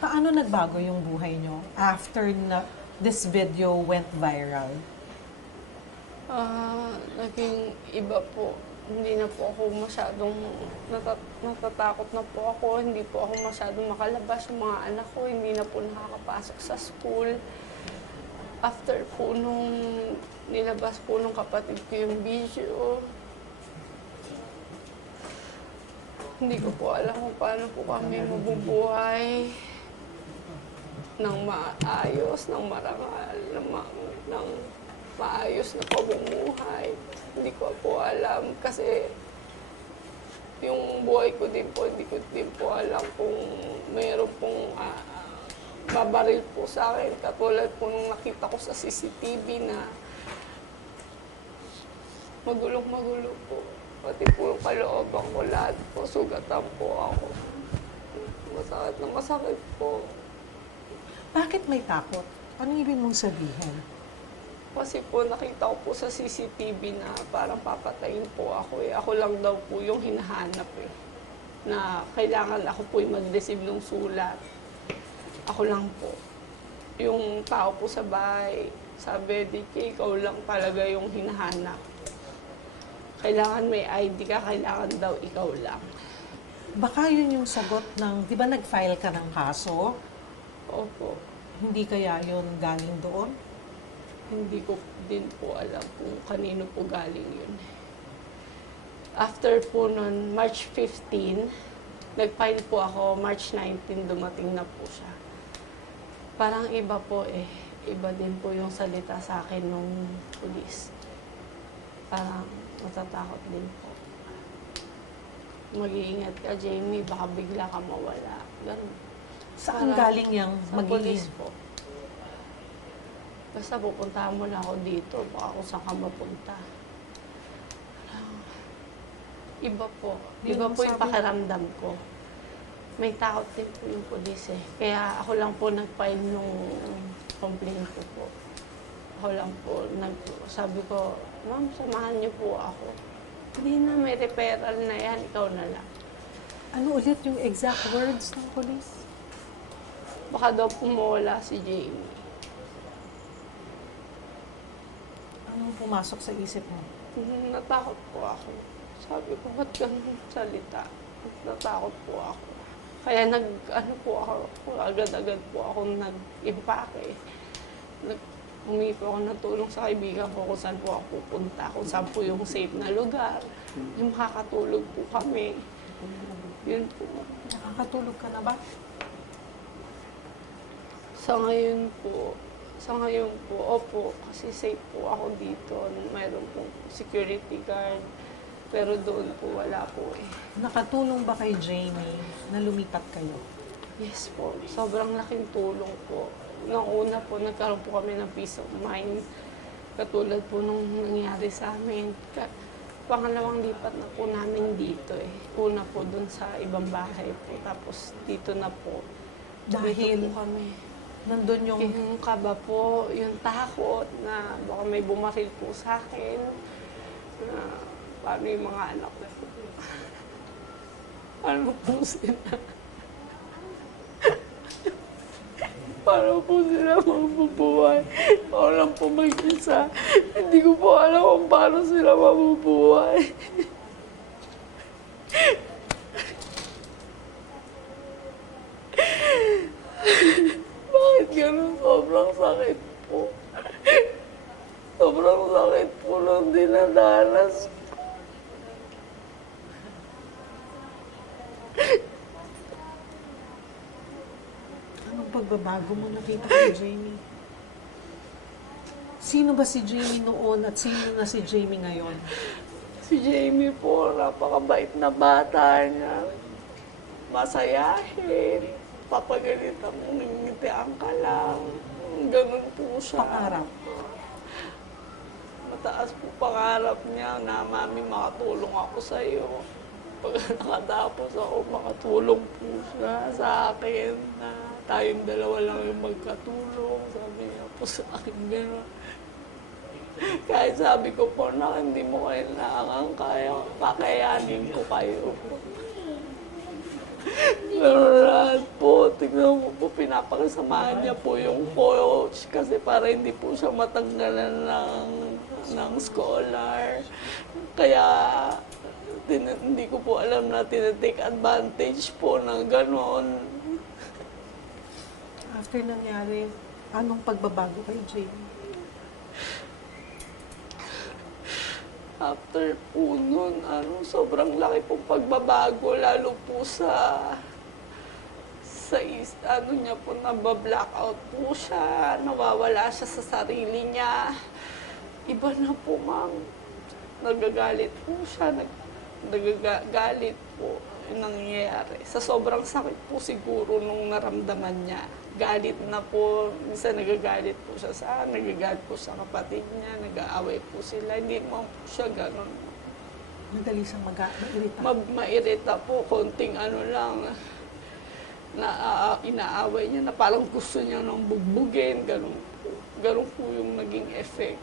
Paano nagbago yung buhay nyo after na this video went viral? Naging iba po. Hindi na po ako masyadong natatakot na po ako. Hindi po ako masyadong makalabas. Yung mga anak ko, hindi na po nakakapasok sa school. After po nung nilabas po nung kapatid ko yung video, hindi ko po alam kung paano po kami mabubuhay ng maayos, ng marangal, ng maayos na pamumuhay. Hindi ko po alam kasi yung buhay ko din po, hindi ko din po alam kung mayroon pong babaril po sa akin. Katulad po nung nakita ko sa CCTV na magulong-magulo po. Pati po yung kalooban ko, lahat po, sugatan po ako. Masakit na masakit po. Bakit may takot? Ano ibig mong sabihin? Kasi po nakita ko po sa CCTV na parang papatayin po ako eh. Ako lang daw po yung hinahanap eh. Na kailangan ako po yung mag-receive ng sulat. Ako lang po. Yung tao po sa bahay, sabi, DK, ikaw lang talaga yung hinahanap. Kailangan may ID ka, kailangan daw ikaw lang. Baka yun yung sagot ng, di ba nag-file ka ng kaso? Opo. Hindi kaya yun galing doon? Hindi ko din po alam kung kanino po galing yun. After po nun, March 15, nag-file po ako, March 19, dumating na po siya. Parang iba po eh. Iba din po yung salita sa akin nung pulis. Parang matatakot din po. Mag-iingat ka, Jamie, baka bigla ka mawala. Ganun. Saan galing yung Sa pulis po. Basta pupuntahan mo na ako dito, baka kung saan ka mapunta. Iba po. Iba po yung pakiramdam ko. May takot din po yung pulis eh. Kaya ako lang po nag-file nung complaint ko po. Ako lang po, sabi ko, ma'am, samahan niyo po ako. Hindi na, may referral na yan, ikaw na lang. Ano ulit yung exact words ng police? Baka daw pumawala si Jamie. Anong pumasok sa isip mo? Natakot po ako. Sabi ko, ba't ganun salita? Natakot po ako. Kaya agad-agad po ako nag-impake. Humingi po ako ng tulong sa kaibigan ko kung saan po ako pupunta, kung saan po yung safe na lugar. Yung makakatulog po kami. Yun po. Nakakatulog ka na ba? Sa ngayon po, opo, kasi safe po ako dito. Mayroon po security guard. Pero doon po, wala po eh. Nakatulong ba kay Jamie na lumipat kayo? Yes po, sobrang laking tulong po. Nung una po, nagkaroon po kami ng peace of mind. Katulad po nung nangyari sa amin. Pangalawang lipat na po namin dito eh. Una po dun sa ibang bahay po. Tapos dito na po. Dahil Dito po kami. nandun yung... Yung kaba po, yung takot na baka may bumaril po sa akin. Na paano yung mga anak ko. Ano po sila? Paano po sila mabubuhay? Ako lang po mag-isa. Hindi ko po alam kung paano sila mabubuhay. Bakit ganun? Sobrang sakit po. Sobrang sakit po nung dinadanas ko. Anong pagbabago mo nakita kay Jamie? Sino ba si Jamie noon at sino na si Jamie ngayon? Si Jamie po, napakabait na bata niya. Masayahin. Papagalitan mo, nangingitian ka lang. Ganun po siya. Pangarap. Mataas po pangarap niya na, Mami, makatulong ako sa iyo. Pag nakatapos ako, makatulong po siya sa akin na tayong dalawa lang yung magkatulong. Sabi niya po sa akin gano'n. Kahit sabi ko po na hindi mo kailangan, kaya kakayanin ko kayo. Lahat po, tignan mo po, pinapakasamahan niya po yung coach kasi para hindi po siya matanggalan ng scholar. Kaya hindi ko po alam na tinitake advantage po ng ganon. After nangyari, anong pagbabago kay Jane? After po nun, sobrang laki pong pagbabago, lalo po niya po, nabablack-out po siya, nawawala siya sa sarili niya. Iba na po, ma'am. Nagagalit po siya, nagagalit po yung nangyayari. Sa sobrang sakit po siguro nung naramdaman niya. Galit na po, minsan nagagalit po siya nagagalit po sa kapatid niya, nag-aaway po sila. Hindi mo po siya ganun. Madali siyang mairita. Mairita po, konting lang, na inaaway niya na parang gusto niya nang bugbugin, ganun po. Ganun po yung naging effect.